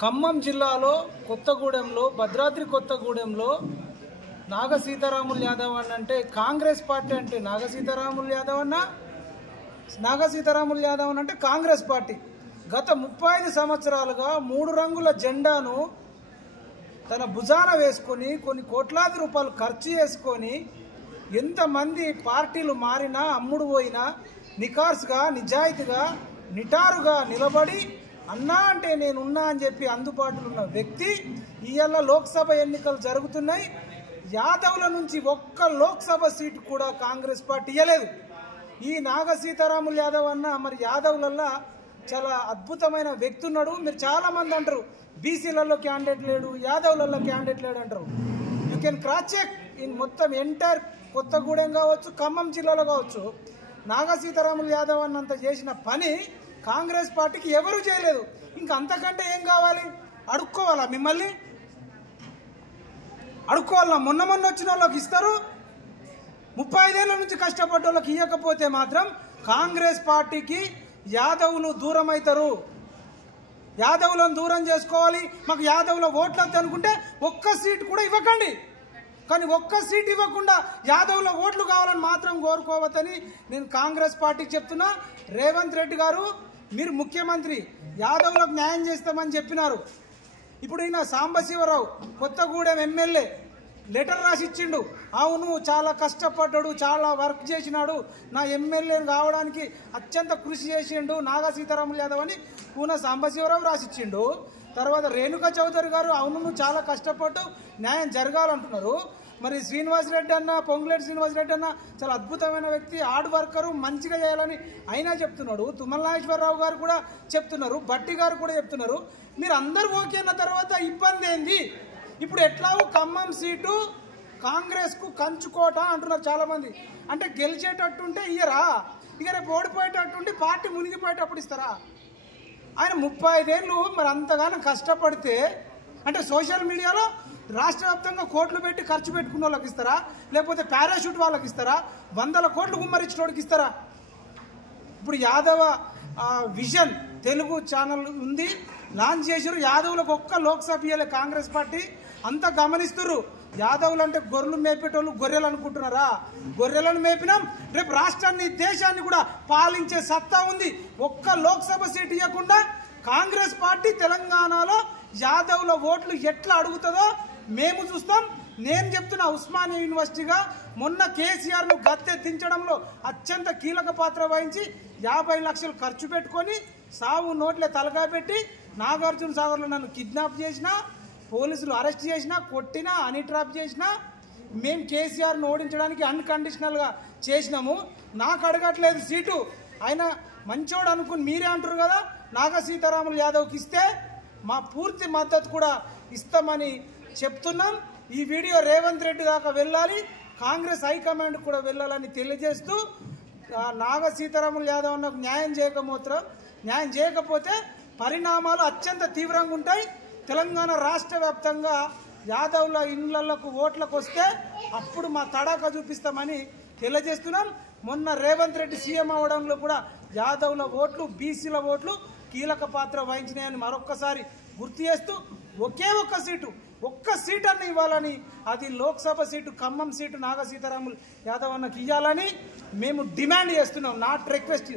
ఖమ్మం జిల్లాలో కొత్తగూడెంలో భద్రాద్రి కొత్తగూడెంలో నాగ సీతారాములు యాదవ్ అంటే కాంగ్రెస్ పార్టీ అంటే నాగ సీతారాములు యాదవ్ అంటే కాంగ్రెస్ పార్టీ గత 35 సంవత్సరాలుగా 3 రంగుల జెండాను తన భుజాన వేసుకొని కొన్ని కోట్లాది రూపాయలు ఖర్చు చేసుకొని ఎంతమంది పార్టీలు మారినా అమ్ముడు పోయినా నికార్స్గా నిజాయితీగా నిటారుగా నిలబడి అన్నా అంటే నేనున్నా అని చెప్పి అందుబాటులో ఉన్న వ్యక్తి ఇవాళ లోక్సభ ఎన్నికలు జరుగుతున్నాయి. యాదవ్ల నుంచి ఒక్క లోక్సభ సీటు కూడా కాంగ్రెస్ పార్టీ ఇవ్వలేదు. ఈ నాగ సీతారాములు యాదవ్ అన్న మరి యాదవ్లల్లో చాలా అద్భుతమైన వ్యక్తి ఉన్నాడు. మీరు చాలా మంది అంటారు బీసీలలో క్యాండిడేట్ లేడు, యాదవ్లలో క్యాండిడేట్ లేడు అంటారు. You can cross check in మొత్తం ఎంటైర్ కొత్తగూడెం కావచ్చు, ఖమ్మం జిల్లాలో కావచ్చు. నాగ సీతారాములు యాదవ్ అన్నంత చేసిన పని కాంగ్రెస్ పార్టీకి ఎవరు చేయలేదు. ఇంకా అంతకంటే ఏం కావాలి? అడుక్కోవాలా? మిమ్మల్ని అడుక్కోవాలా? మొన్న వచ్చిన వాళ్ళకి ఇస్తారు, 35 ఏళ్ల నుంచి కష్టపడ్డ వాళ్ళకి ఇవ్వకపోతే మాత్రం కాంగ్రెస్ పార్టీకి యాదవ్లు దూరం అవుతారు. యాదవ్లను దూరం చేసుకోవాలి. మాకు యాదవ్ల ఓట్లు అనుకుంటే ఒక్క సీటు కూడా ఇవ్వకండి. కానీ ఒక్క సీటు ఇవ్వకుండా యాదవ్ల ఓట్లు కావాలని మాత్రం కోరుకోవద్దని నేను కాంగ్రెస్ పార్టీకి చెప్తున్నా. రేవంత్ రెడ్డి గారు, మీరు ముఖ్యమంత్రి, యాదవ్లకు న్యాయం చేస్తామని చెప్పినారు. ఇప్పుడు ఈయన సాంబశివరావు కొత్తగూడెం ఎమ్మెల్యే లెటర్ రాసి ఇచ్చిండు. అవును, చాలా కష్టపడ్డాడు, చాలా వర్క్ చేసినాడు, నా ఎమ్మెల్యేను కావడానికి అత్యంత కృషి చేసిండు నాగా సీతారాములు యాదవ్ అని కూన సాంబశివరావు రాసిచ్చిండు. తర్వాత రేణుకా చౌదరి గారు, అవును నువ్వు చాలా కష్టపడ్డావు, న్యాయం జరగాలంటున్నారు. మరి శ్రీనివాసరెడ్డి అన్న, పొంగులేటి శ్రీనివాసరెడ్డి అన్న చాలా అద్భుతమైన వ్యక్తి, హార్డ్ వర్కరు, మంచిగా చేయాలని అయినా చెప్తున్నాడు. తుమ్మల నాగేశ్వరరావు గారు కూడా చెప్తున్నారు, భట్టి గారు కూడా చెప్తున్నారు. మీరు అందరూ ఓకే అన్న తర్వాత ఇబ్బంది ఏంది? ఇప్పుడు ఎట్లాగో ఖమ్మం సీటు కాంగ్రెస్కు కంచుకోట అంటున్నారు చాలామంది. అంటే గెలిచేటట్టుంటే ఇయ్యరా? ఇక రేపు ఓడిపోయేటట్టుండి పార్టీ మునిగిపోయేటప్పుడు ఇస్తారా? ఆయన 35 ఏళ్ళు మరి అంతగానో కష్టపడితే అంటే సోషల్ మీడియాలో రాష్ట్ర వ్యాప్తంగా కోట్లు పెట్టి ఖర్చు పెట్టుకున్న వాళ్ళకి ఇస్తారా? లేకపోతే పారాషూట్ వాళ్ళకి ఇస్తారా? 100 కోట్లు గుమ్మరించడానికి ఇస్తారా? ఇప్పుడు యాదవ విజన్ తెలుగు ఛానల్ ఉంది, లాంచ్ చేసారు. యాదవులకు ఒక్క లోక్సభ ఇయ్యలే కాంగ్రెస్ పార్టీ. అంతా గమనిస్తున్నారు. యాదవులు అంటే గొర్రెలు మేపేటోళ్ళు గొర్రెలు అనుకుంటున్నారా? గొర్రెలను మేపినాం, రేపు రాష్ట్రాన్ని దేశాన్ని కూడా పాలించే సత్తా ఉంది. ఒక్క లోక్సభ సీటు ఇవ్వకుండా కాంగ్రెస్ పార్టీ తెలంగాణలో యాదవుల ఓట్లు ఎట్లా అడుగుతుందో మేము చూస్తాం. నేను చెప్తున్నా, ఉస్మానియా యూనివర్సిటీగా మొన్న కేసీఆర్ను గద్దె దించడంలో అత్యంత కీలక పాత్ర వహించి 50 లక్షలు ఖర్చు పెట్టుకొని సావు నోట్లే తలగా పెట్టి నాగార్జున సాగర్లో నన్ను కిడ్నాప్ చేసినా, పోలీసులు అరెస్ట్ చేసినా, కొట్టినా, హనీ ట్రాప్ చేసినా మేము కేసీఆర్ను ఓడించడానికి అన్కండిషనల్గా చేసినాము. నాకు అడగట్లేదు సీటు. ఆయన మంచోడు అనుకుని మీరే అంటారు కదా, నాగ సీతారాములు యాదవ్కి ఇస్తే మా పూర్తి మద్దతు కూడా ఇస్తామని చెప్తున్నాం. ఈ వీడియో రేవంత్ రెడ్డి దాకా వెళ్ళాలి, కాంగ్రెస్ హైకమాండ్ కూడా వెళ్ళాలని తెలియజేస్తూ, నాగ సీతారాములు యాదవ్ అన్నకు న్యాయం చేయకపోతే పరిణామాలు అత్యంత తీవ్రంగా ఉంటాయి. తెలంగాణ రాష్ట్ర వ్యాప్తంగా యాదవ్ల ఇళ్లకు ఓట్లకు వస్తే అప్పుడు మా తడాక చూపిస్తామని తెలియజేస్తున్నాం. మొన్న రేవంత్ రెడ్డి సీఎం అవడంలో కూడా యాదవ్ల ఓట్లు, బీసీల ఓట్లు కీలక పాత్ర వహించినాయని మరొక్కసారి గుర్తు చేస్తూ, ఒక్క సీట్ అన్న ఇవ్వాలని, అది లోక్సభ సీటు ఖమ్మం సీటు నాగ సీతారాములు యాదవ్ అన్నకి ఇవ్వాలని మేము డిమాండ్ చేస్తున్నాం. Not request.